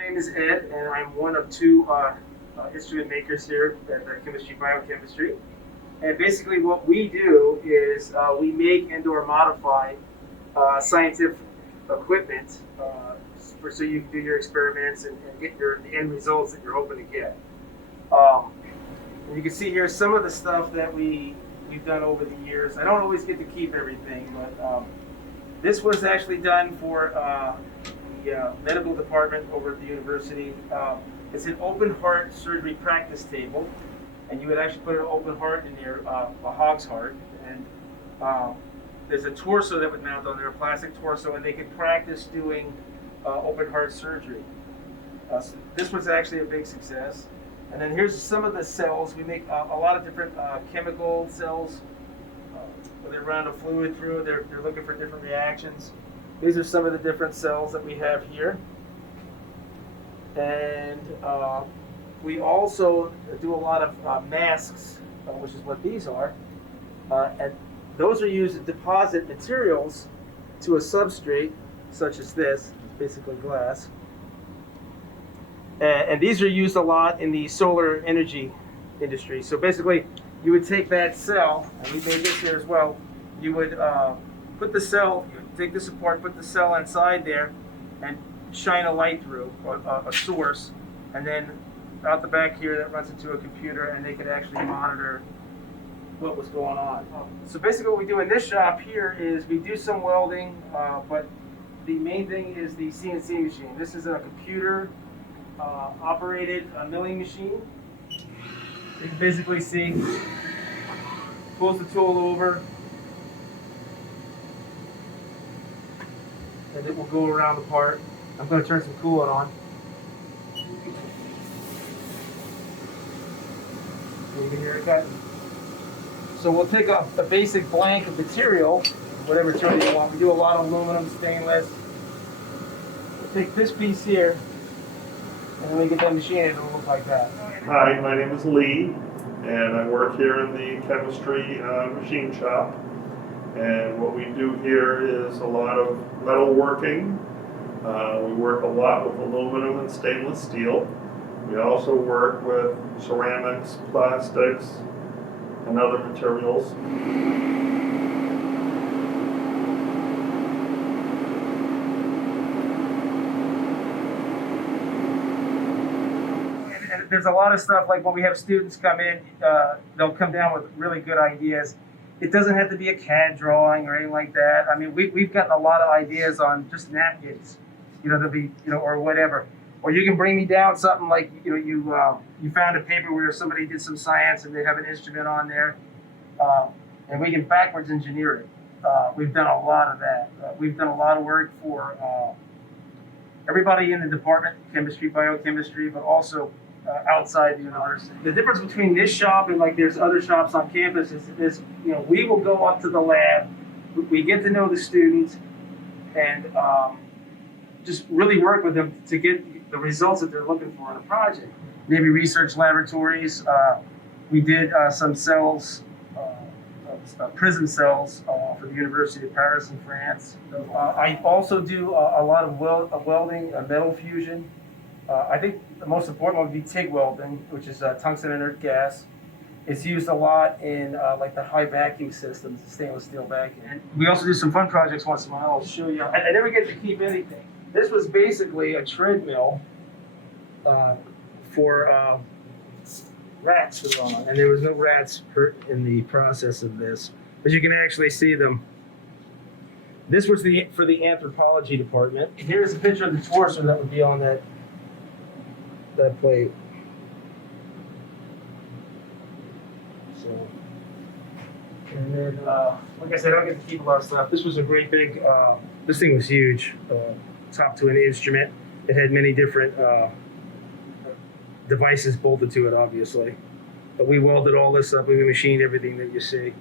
name is Ed, and I'm one of two instrument makers here at Chemistry Biochemistry. And basically what we do is we make and/or modify scientific equipment so you can do your experiments and get the end results that you're hoping to get. And you can see here some of the stuff that we've done over the years. I don't always get to keep everything, but this was actually done for the medical department over at the university. It's an open heart surgery practice table, and you would actually put an open heart in there, a hog's heart, and there's a torso that would mount on there, a plastic torso, and they could practice doing open heart surgery. So this was actually a big success. And then here's some of the cells. We make a lot of different chemical cells. When they run a fluid through, they're looking for different reactions. These are some of the different cells that we have here. And we also do a lot of masks, which is what these are. And those are used to deposit materials to a substrate, such as this, basically glass. And these are used a lot in the solar energy industry. So basically, you would take that cell, and we made this here as well. You would put the cell, you would take this apart, put the cell inside there, and shine a light through, a source, and then out the back here that runs into a computer, and they could actually monitor what was going on. So basically what we do in this shop here is we do some welding, but the main thing is the CNC machine. This is a computer operated milling machine. You can basically see, pulls the tool over, and it will go around the part. I'm going to turn some coolant on. And you can hear it cutting. So we'll take a basic blank of material, whatever material you want. We do a lot of aluminum, stainless. We'll take this piece here, and then we get that machine, it'll look like that. Hi, my name is Lee, and I work here in the Chemistry Machine Shop. And what we do here is a lot of metal working. We work a lot with aluminum and stainless steel. We also work with ceramics, plastics, and other materials. And there's a lot of stuff, like when we have students come in, they'll come down with really good ideas. It doesn't have to be a CAD drawing or anything like that. I mean, we've gotten a lot of ideas on just napkins, there'll be, or whatever. Or you can bring me down something like, you found a paper where somebody did some science and they have an instrument on there, and we can backwards engineer it. We've done a lot of that. We've done a lot of work for everybody in the department, chemistry, biochemistry, but also outside the university. The difference between this shop and like there's other shops on campus is we will go up to the lab, we get to know the students, and just really work with them to get the results that they're looking for in a project. Maybe research laboratories. We did some cells, prism cells for the University of Paris in France. I also do a lot of welding, metal fusion. I think the most important one would be TIG welding, which is tungsten inert gas. It's used a lot in like the high vacuum systems, stainless steel vacuum. And we also do some fun projects once in a while. I'll show you. I never get to keep anything. This was basically a treadmill for rats to run on, and there was no rats hurt in the process of this, but you can actually see them. This was for the anthropology department. Here's a picture of the torso that would be on that plate. So, and then, like I said, I don't get to keep a lot of stuff. This was a great big, this thing was huge, top to an instrument. It had many different devices bolted to it, obviously. But we welded all this up, we machined everything that you see.